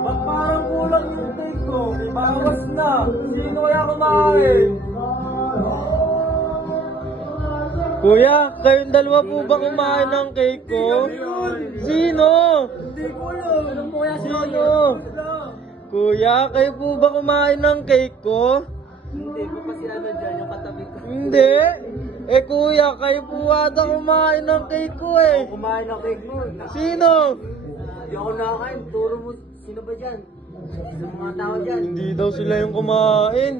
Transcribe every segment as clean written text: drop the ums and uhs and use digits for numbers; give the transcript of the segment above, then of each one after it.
Ba't parang kulang yung take ko? May bawas na. Sino kaya kumain? Kuya, kayong dalawa po ba kumain ng cake ko? Sino? Hindi ko alam. Alam mo kaya Sino? Kuya, kayo po ba kumain ng cake ko? Hindi ko pa sila dyan yung katabi ko. Hindi. Eh kuya, kayo po ata kumain ng cake ko eh. Kumain ng cake mo. Sino? Hindi ako nakakain. Turo mo. Sino ba dyan? Sino mga tao dyan? Hindi daw sila yung kumain.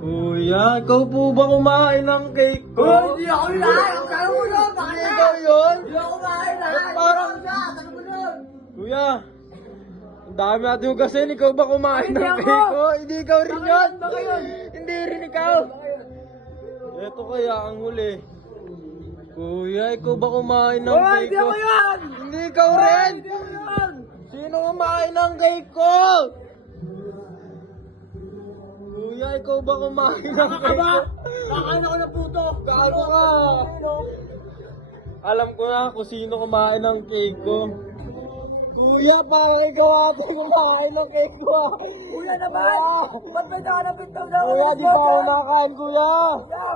Kuya, ikaw po ba kumain ng cake ko? Hindi ako lahat! Ang kaya mo nun! Bakit Hindi na? ikaw yun? Hindi ako kumain lahat! Ba't parang- Ano mo nun? Kuya, ang dami natin yung kasi ikaw ba kumain Hindi ng ako. cake ko? Hindi ikaw rin yun. Baka yun? Hindi rin ikaw. Ito kaya ang huli. Kuya, ikaw ba kumain ng Hoy, cake hindi ko? ako yan! Hindi ikaw rin. Hindi ako yan! Sino kumain ng cake ko? Kuya, ikaw ba kumain ng cake ko? Kakain ako ng puto! Gago ka. Alam ko na kung sino kumain ng cake ko. Kuya, parang ikaw ata kumain ng cake ko. Kuya naman! Ba't may nakanapit daw na Kuya, di pa ako nakain, kuya. Kuya!